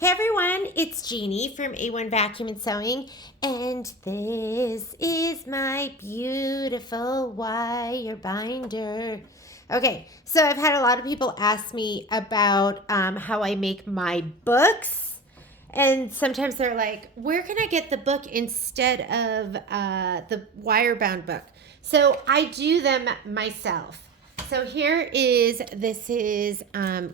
Hey everyone, it's Jeannie from A1 Vacuum and Sewing, and this is my beautiful wire binder. Okay, so I've had a lot of people ask me about how I make my books, and sometimes they're like, where can I get the book instead of the wire bound book? So I do them myself. So this is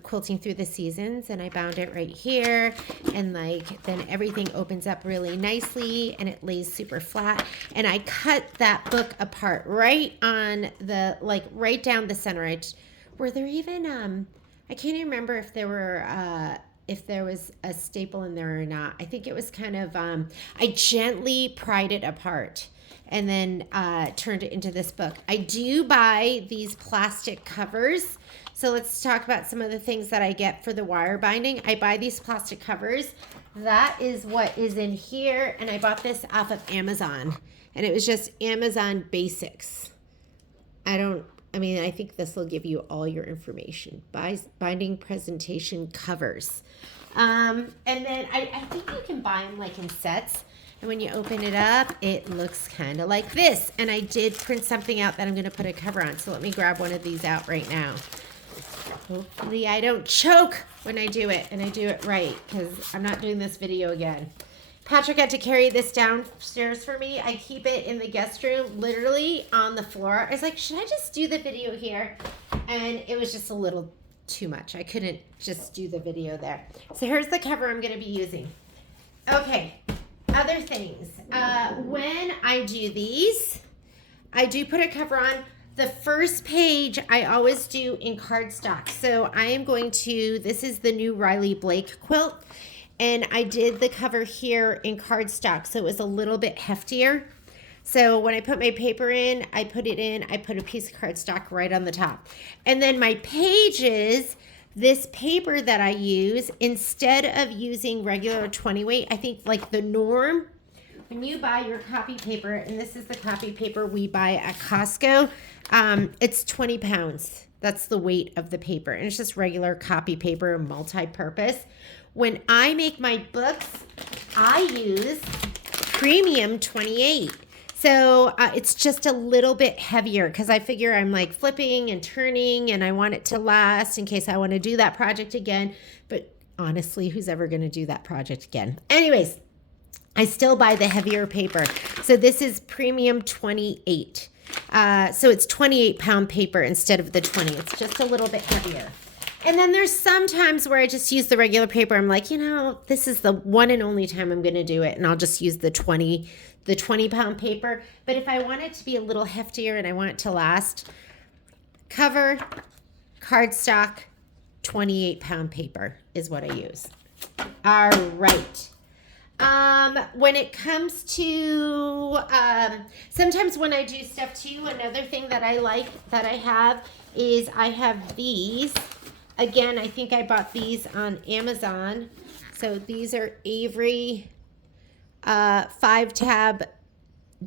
Quilting Through the Seasons, and I bound it right here, and then everything opens up really nicely and it lays super flat, and I cut that book apart right on the, right down the center. Were there even I can't even remember if there was a staple in there or not. I think it was kind of I gently pried it apart and then turned it into this book. I do buy these plastic covers. So let's talk about some of the things that I get for the wire binding. I buy these plastic covers. That is what is in here. And I bought this off of Amazon. And it was just Amazon Basics. I think this will give you all your information. Binding presentation covers. And then I think you can buy them like in sets. And when you open it up, it looks kind of like this. And I did print something out that I'm going to put a cover on. So let me grab one of these out right now. Hopefully I don't choke when I do it, and I do it right, because I'm not doing this video again. Patrick had to carry this downstairs for me. I keep it in the guest room, literally on the floor. I was like, should I just do the video here? And it was just a little too much. I couldn't just do the video there. So here's the cover I'm going to be using. Okay. Other things, when I do these, I do put a cover on. The first page I always do in cardstock. So I am going to, this is the new Riley Blake quilt, and I did the cover here in cardstock, so it was a little bit heftier. So when I put my paper in, I put a piece of cardstock right on the top. And then my pages, this paper that I use, instead of using regular 20 weight, I think like the norm, when you buy your copy paper, and this is the copy paper we buy at Costco, it's 20 pounds. That's the weight of the paper. And it's just regular copy paper, multi-purpose. When I make my books, I use premium 28. So it's just a little bit heavier because I figure I'm like flipping and turning, and I want it to last in case I want to do that project again. But honestly, who's ever going to do that project again? Anyways, I still buy the heavier paper. So this is premium 28. So it's 28-pound paper instead of the 20. It's just a little bit heavier. And then there's some times where I just use the regular paper. I'm like, this is the one and only time I'm going to do it, and I'll just use the 20-pound paper. But if I want it to be a little heftier and I want it to last, cover, cardstock, 28-pound paper is what I use. All right. When it comes to, sometimes when I do stuff too, another thing that I like that I have is I have these. Again, I think I bought these on Amazon. So these are Avery 5-tab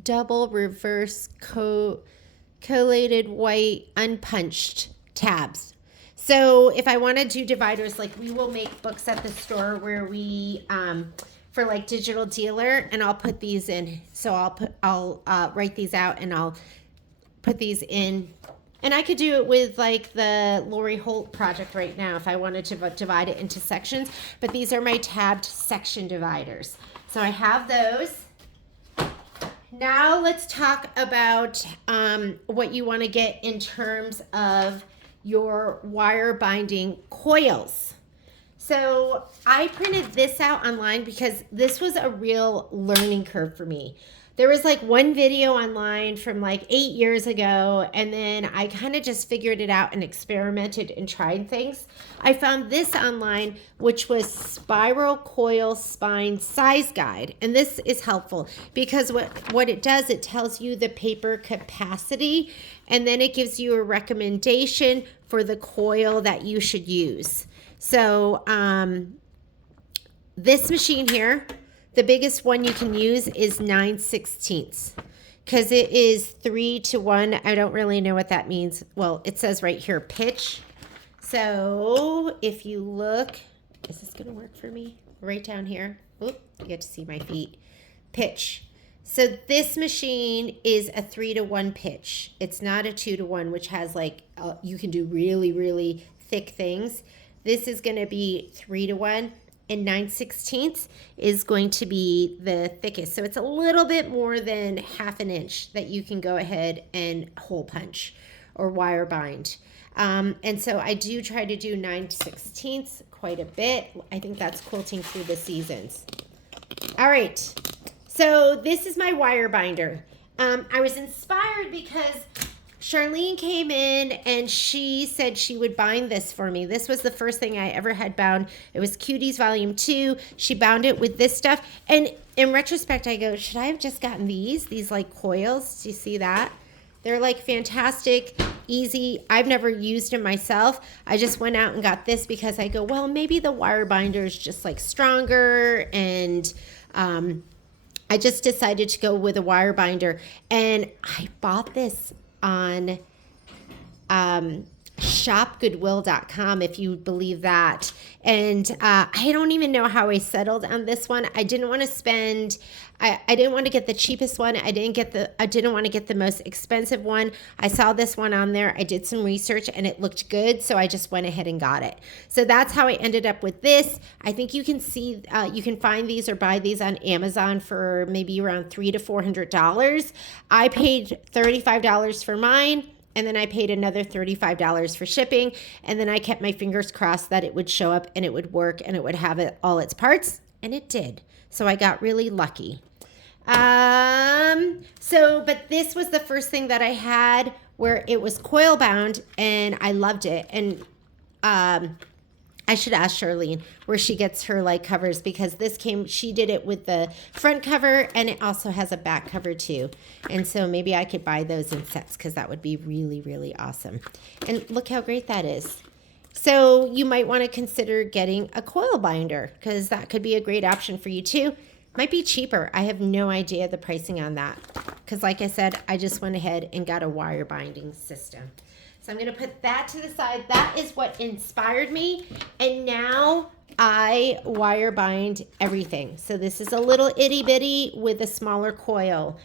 double reverse collated white unpunched tabs. So if I want to do dividers, like we will make books at the store where we for like digital dealer, and I'll put these in. So I'll write these out and I'll put these in. And I could do it with like the Lori Holt project right now if I wanted to divide it into sections. But these are my tabbed section dividers. So I have those. Now let's talk about what you want to get in terms of your wire binding coils. So I printed this out online because this was a real learning curve for me. There was like one video online from like 8 years ago, and then I kind of just figured it out and experimented and tried things. I found this online, which was Spiral Coil Spine Size Guide. And this is helpful because what it does, it tells you the paper capacity, and then it gives you a recommendation for the coil that you should use. So this machine here, the biggest one you can use is 9/16 because it is 3:1. I don't really know what that means. Well, it says right here, pitch. So if you look Is this going to work for me? Right down here. Oop, you get to see my feet. Pitch. So this machine is a 3-to-1 pitch. It's not a 2-to-1, which has like, you can do really, really thick things. This is going to be 3-to-1, and 9/16 is going to be the thickest. So it's a little bit more than ½ an inch that you can go ahead and hole punch or wire bind. And so I do try to do 9/16 quite a bit. I think that's quilting through the seasons. All right. So this is my wire binder. I was inspired because Charlene came in and she said she would bind this for me. This was the first thing I ever had bound. It was Cuties Volume 2. She bound it with this stuff. And in retrospect, I go, should I have just gotten these like coils? Do you see that? They're like fantastic, easy. I've never used them myself. I just went out and got this because I go, well, maybe the wire binder is just like stronger, and I just decided to go with a wire binder. And I bought this on shopgoodwill.com, if you believe that. And I don't even know how I settled on this one. I didn't want to spend, I didn't want to get the cheapest one. I didn't want to get the most expensive one. I saw this one on there. I did some research and it looked good, so I just went ahead and got it. So that's how I ended up with this. I think you can see, you can find these or buy these on Amazon for maybe around $300 to $400. I paid $35 for mine. And then I paid another $35 for shipping. And then I kept my fingers crossed that it would show up and it would work and it would have all its parts. And it did. So I got really lucky. But this was the first thing that I had where it was coil bound, and I loved it. And I should ask Charlene where she gets her like covers, because she did it with the front cover, and it also has a back cover too. And so maybe I could buy those in sets, because that would be really, really awesome. And look how great that is. So you might want to consider getting a coil binder, because that could be a great option for you too. Might be cheaper. I have no idea the pricing on that, because like I said, I just went ahead and got a wire binding system. So I'm going to put that to the side. That is what inspired me. And now I wire bind everything. So this is a little itty bitty with a smaller coil.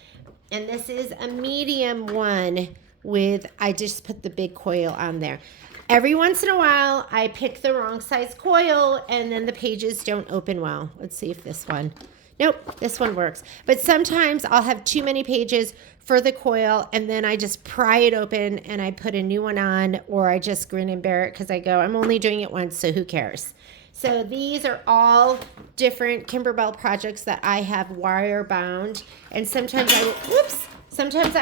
And this is a medium one with, I just put the big coil on there. Every once in a while, I pick the wrong size coil and then the pages don't open well. Let's see if this one. Nope, this one works. But sometimes I'll have too many pages for the coil, and then I just pry it open and I put a new one on, or I just grin and bear it because I go, I'm only doing it once, so who cares? So these are all different Kimberbell projects that I have wire bound, and sometimes I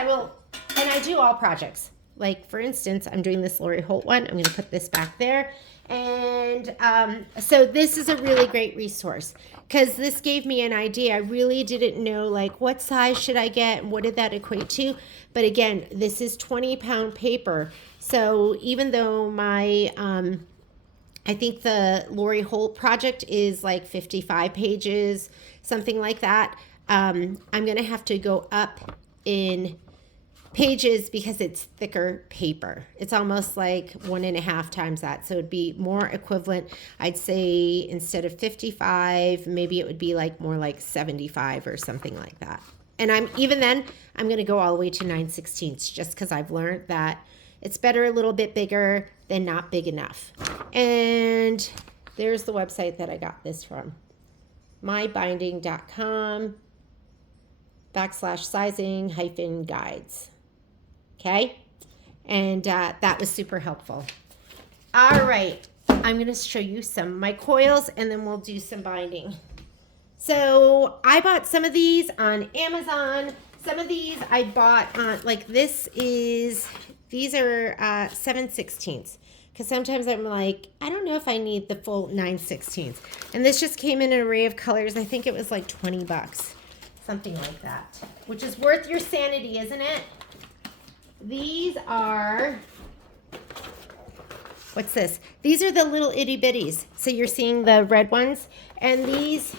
will, and I do all projects. Like for instance, I'm doing this Lori Holt one. I'm going to put this back there. And so this is a really great resource, because this gave me an idea. I really didn't know like what size should I get and what did that equate to. But again, this is 20-pound paper. So even though my, I think the Lori Holt project is like 55 pages, something like that. I'm going to have to go up in pages because it's thicker paper. It's almost like 1.5 times that. So it'd be more equivalent. I'd say instead of 55, maybe it would be like more like 75 or something like that. And I'm going to go all the way to 9/16 just because I've learned that it's better a little bit bigger than not big enough. And there's the website that I got this from. mybinding.com/sizing-guides. Okay, and that was super helpful. All right, I'm going to show you some of my coils, and then we'll do some binding. So I bought some of these on Amazon. Some of these I bought on, like these are 7/16, because sometimes I'm like, I don't know if I need the full 9/16. And this just came in an array of colors. I think it was like $20, something like that, which is worth your sanity, isn't it? These are, what's this? These are the little itty bitties. So you're seeing the red ones, and these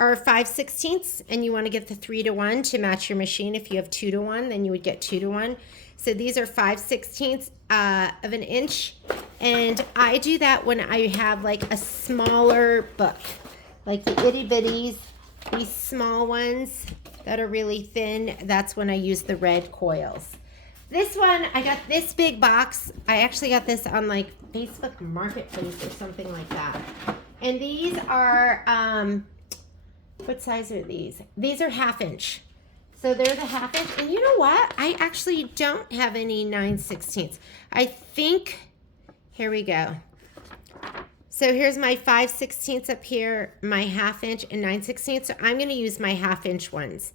are 5/16, and you want to get the 3-to-1 to match your machine. If you have 2-to-1, then you would get 2-to-1. So these are 5/16 of an inch. And I do that when I have like a smaller book, like the itty bitties, these small ones that are really thin. That's when I use the red coils. This one, I got this big box. I actually got this on like Facebook Marketplace or something like that. And these are, what size are these? These are 1/2 inch. So they're the 1/2 inch. And you know what? I actually don't have any 9/16. I think, here we go. So here's my 5/16 up here, my 1/2 inch and 9/16. So I'm going to use my 1/2 inch ones.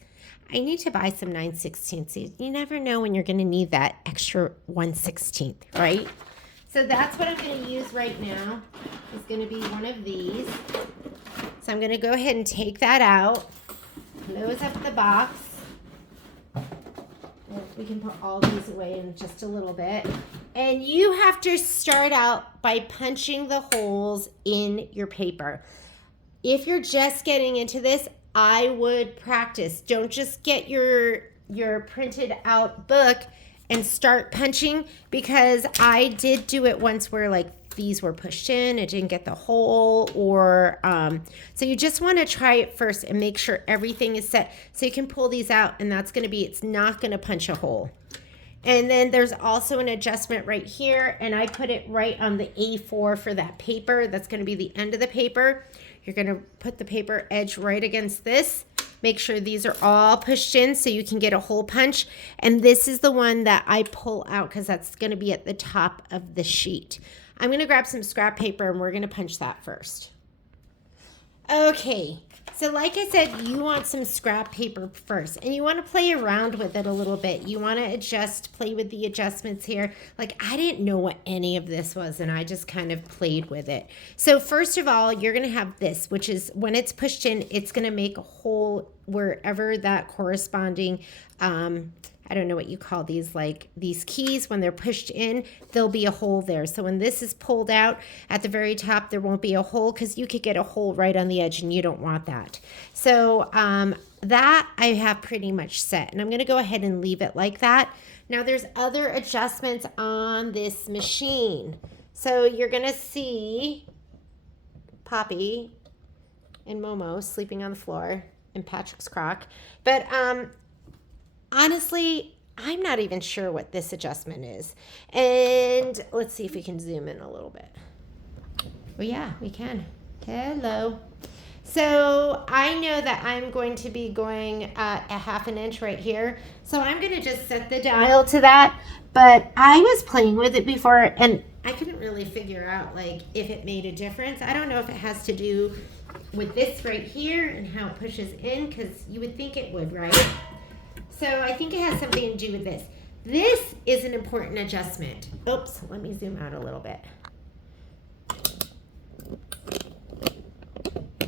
I need to buy some 9/16. You never know when you're going to need that extra 1/16, right? So that's what I'm going to use right now. It's going to be one of these. So I'm going to go ahead and take that out, close up the box. We can put all these away in just a little bit. And you have to start out by punching the holes in your paper. If you're just getting into this, I would practice. Don't just get your printed out book and start punching, because I did do it once where like these were pushed in, it didn't get the hole, or so you just want to try it first and make sure everything is set so you can pull these out, and that's going to be, it's not going to punch a hole. And then there's also an adjustment right here, and I put it right on the A4 for that paper. That's going to be the end of the paper. You're going to put the paper edge right against this. Make sure these are all pushed in so you can get a hole punch. And this is the one that I pull out because that's going to be at the top of the sheet. I'm going to grab some scrap paper and we're going to punch that first. Okay, so like I said, you want some scrap paper first, and you want to play around with it a little bit. You want to adjust, play with the adjustments here. Like, I didn't know what any of this was, and I just kind of played with it. So first of all, you're going to have this, which is when it's pushed in, it's going to make a hole wherever that corresponding, I don't know what you call these, like these keys, when they're pushed in, there'll be a hole there. So when this is pulled out at the very top, there won't be a hole, because you could get a hole right on the edge and you don't want that. So that I have pretty much set, and I'm going to go ahead and leave it like that. Now there's other adjustments on this machine. So you're going to see Poppy and Momo sleeping on the floor in Patrick's crock. But honestly, I'm not even sure what this adjustment is. And let's see if we can zoom in a little bit. Well, yeah, we can. Hello. So I know that I'm going to be going at a 1/2 inch right here. So I'm going to just set the dial to that. But I was playing with it before, and I couldn't really figure out like if it made a difference. I don't know if it has to do with this right here and how it pushes in, because you would think it would, right? So I think it has something to do with this. This is an important adjustment. Oops, let me zoom out a little bit.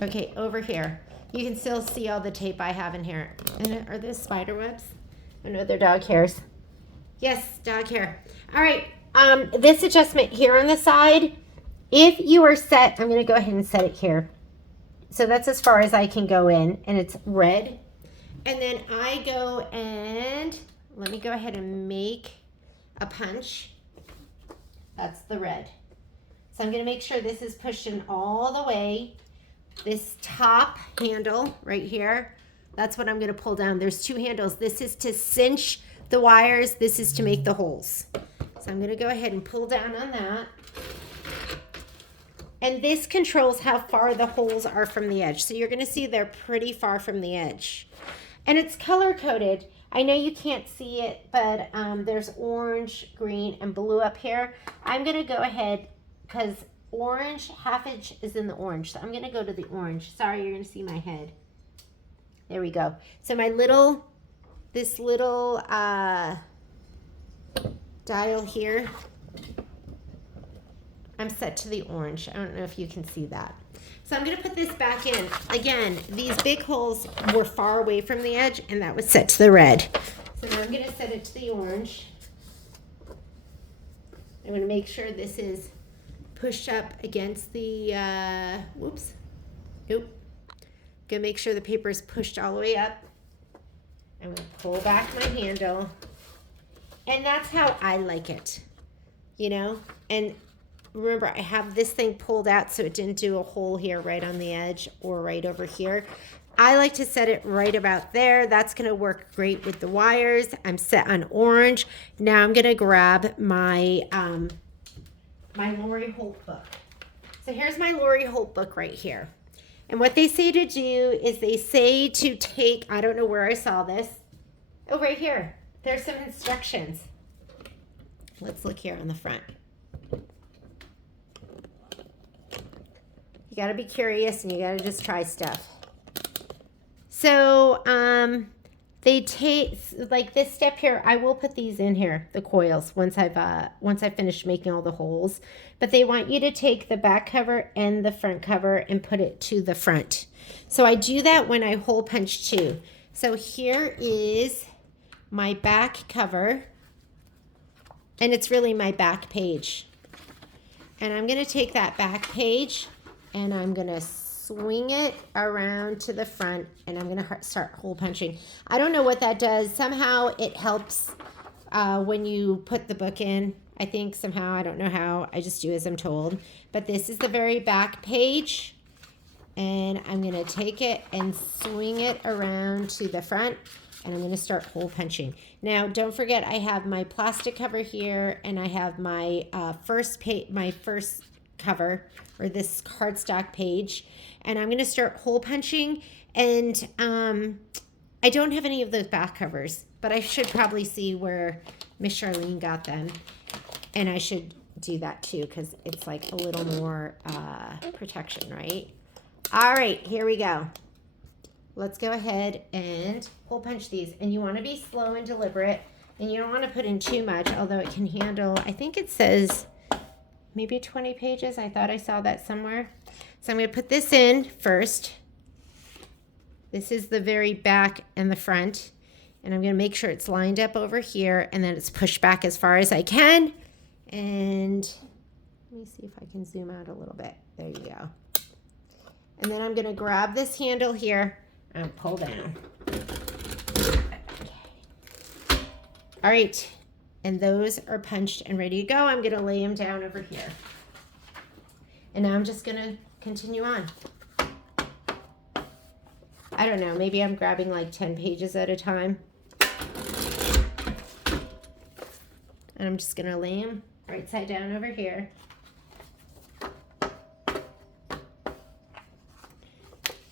Okay, over here. You can still see all the tape I have in here. And are those spider webs? Oh no, they're dog hairs. Yes, dog hair. All right, this adjustment here on the side, if you are set, I'm gonna go ahead and set it here. So that's as far as I can go in, and it's red. And then I go and, let me go ahead and make a punch. That's the red. So I'm going to make sure this is pushed in all the way. This top handle right here, that's what I'm going to pull down. There's 2 handles. This is to cinch the wires. This is to make the holes. So I'm going to go ahead and pull down on that. And this controls how far the holes are from the edge. So you're going to see they're pretty far from the edge. And it's color coded. I know you can't see it, but there's orange, green, and blue up here. I'm gonna go ahead, because orange, 1/2 inch is in the orange. So I'm gonna go to the orange. Sorry, you're gonna see my head. There we go. So my this little dial here, I'm set to the orange. I don't know if you can see that. So I'm going to put this back in. Again, these big holes were far away from the edge, and that was set to the red. So now I'm going to set it to the orange. I'm going to make sure this is pushed up against the, Gonna make sure the paper is pushed all the way up. I'm gonna pull back my handle. And that's how I like it, you know? And remember, I have this thing pulled out so it didn't do a hole here right on the edge or right over here. I like to set it right about there. That's gonna work great with the wires. I'm set on orange. Now I'm gonna grab my my Lori Holt book. So here's my Lori Holt book right here. And what they say to do is they say to take, I don't know where I saw this. Oh, right here. There's some instructions. Let's look here on the front. You got to be curious and you got to just try stuff. So they take, like this step here, I will put these in here, the coils, once I've finished making all the holes. But they want you to take the back cover and the front cover and put it to the front. So I do that when I hole punch too. So here is my back cover, and it's really my back page. And I'm going to take that back page and I'm going to swing it around to the front, and I'm going to start hole punching. I don't know what that does. Somehow it helps when you put the book in. I think somehow, I don't know how, I just do as I'm told. But this is the very back page, and I'm going to take it and swing it around to the front, and I'm going to start hole punching. Now, don't forget, I have my plastic cover here, and I have my first cover, or this cardstock page, and I'm going to start hole punching. And I don't have any of those back covers, but I should probably see where Miss Charlene got them, and I should do that too, because it's like a little more protection, right? All right, here we go. Let's go ahead and hole punch these. And you want to be slow and deliberate, and you don't want to put in too much, although it can handle, I think it says maybe 20 pages. I thought I saw that somewhere. So I'm going to put this in first. This is the very back and the front. And I'm going to make sure it's lined up over here, and then it's pushed back as far as I can. And let me see if I can zoom out a little bit. There you go. And then I'm going to grab this handle here and pull down. Okay. All right. And those are punched and ready to go. I'm going to lay them down over here. And now I'm just going to continue on. I don't know, maybe I'm grabbing like 10 pages at a time. And I'm just going to lay them right side down over here.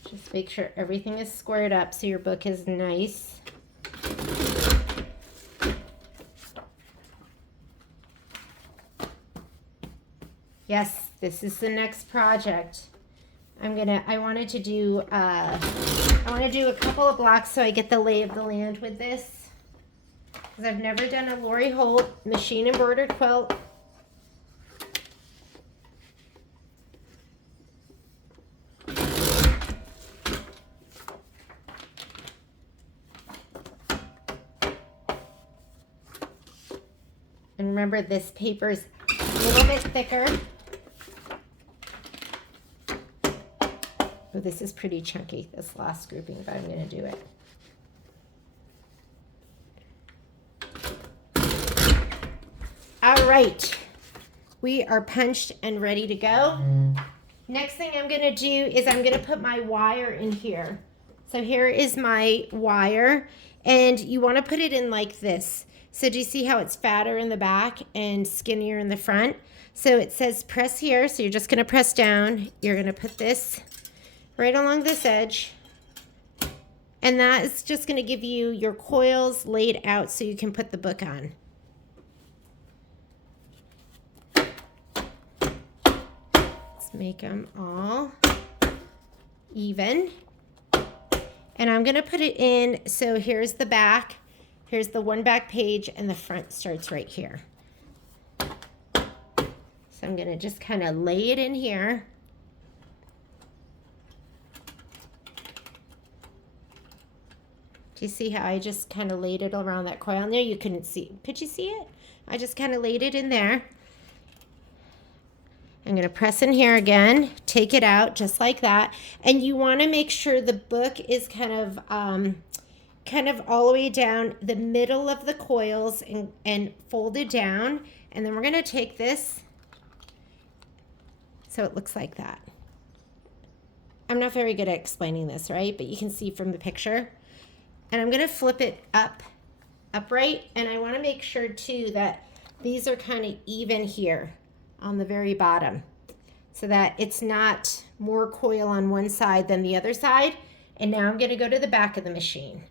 Just make sure everything is squared up so your book is nice. Yes, this is the next project. I wanted to do a couple of blocks so I get the lay of the land with this, because I've never done a Lori Holt machine embroidered quilt. And remember, this paper's a little bit thicker. Oh, this is pretty chunky, this last grouping, but I'm going to do it. All right. We are punched and ready to go. Next thing I'm going to do is I'm going to put my wire in here. So here is my wire, and you want to put it in like this. So do you see how it's fatter in the back and skinnier in the front? So it says press here, so you're just going to press down. You're going to put this right along this edge, and that is just going to give you your coils laid out so you can put the book on. Let's make them all even, and I'm going to put it in. So here's the back, here's the one back page, and the front starts right here. So I'm going to just kind of lay it in here. Do you see how I just kind of laid it around that coil in there? You couldn't see. Could you see it? I just kind of laid it in there. I'm going to press in here again, take it out just like that. And you want to make sure the book is kind of all the way down the middle of the coils and folded down. And then we're going to take this so it looks like that. I'm not very good at explaining this, right? But you can see from the picture. And I'm going to flip it upright. And I want to make sure too that these are kind of even here on the very bottom so that it's not more coil on one side than the other side. And now I'm going to go to the back of the machine.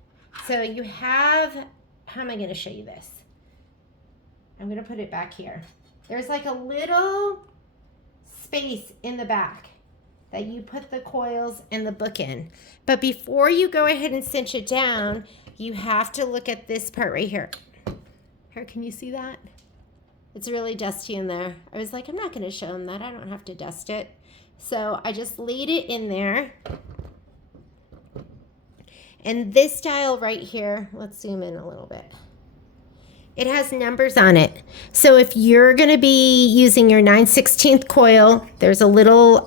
So you have, how am I going to show you this? I'm going to put it back here. There's like a little space in the back that you put the coils and the book in. But before you go ahead and cinch it down, you have to look at this part right here. Here, can you see that? It's really dusty in there. I was like, I'm not going to show them that. I don't have to dust it. So I just laid it in there. And this dial right here, let's zoom in a little bit. It has numbers on it. So if you're going to be using your 9/16 coil, there's a little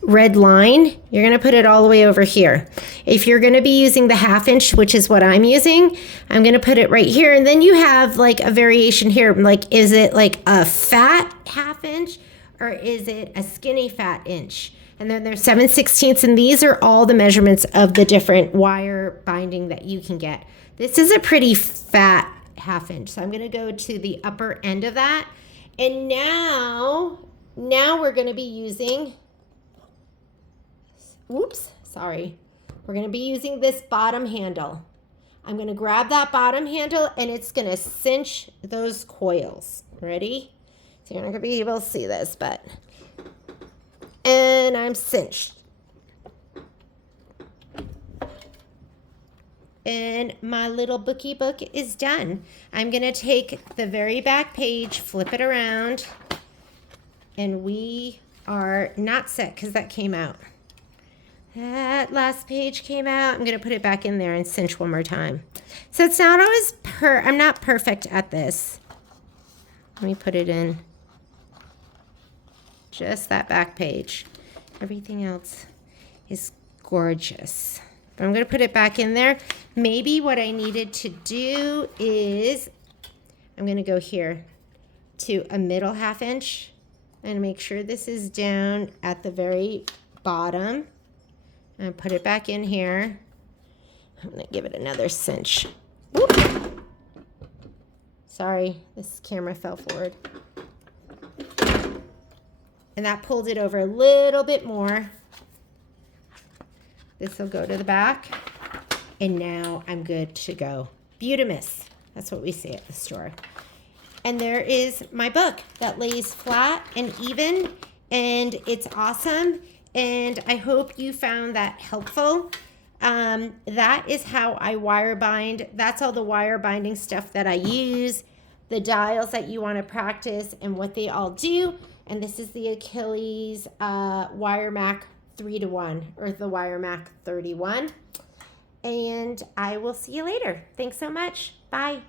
red line. You're going to put it all the way over here. If you're going to be using the 1/2 inch, which is what I'm using, I'm going to put it right here. And then you have like a variation here. Like, is it like a fat 1/2 inch or is it a skinny fat inch? And then there's 7/16, and these are all the measurements of the different wire binding that you can get. This is a pretty fat 1/2 inch. So I'm going to go to the upper end of that. And now we're going to be using, we're going to be using this bottom handle. I'm going to grab that bottom handle and it's going to cinch those coils. Ready? So you're not going to be able to see this, but, and I'm cinched. And my little bookie book is done. I'm going to take the very back page, flip it around, and we are not set because that came out. That last page came out. I'm going to put it back in there and cinch one more time. So it's not always I'm not perfect at this. Let me put it in. Just that back page. Everything else is gorgeous. But I'm going to put it back in there. Maybe what I needed to do is I'm going to go here to a middle 1/2 inch and make sure this is down at the very bottom. And put it back in here. I'm going to give it another cinch. Whoop. Sorry, this camera fell forward. And that pulled it over a little bit more. This will go to the back. And now I'm good to go. Beautimous. That's what we say at the store. And there is my book that lays flat and even. And it's awesome. And I hope you found that helpful. That is how I wire bind. That's all the wire binding stuff that I use. The dials that you want to practice and what they all do. And this is the Akiles Wiremac 3-to-1 or the Wiremac 31. And I will see you later. Thanks so much. Bye.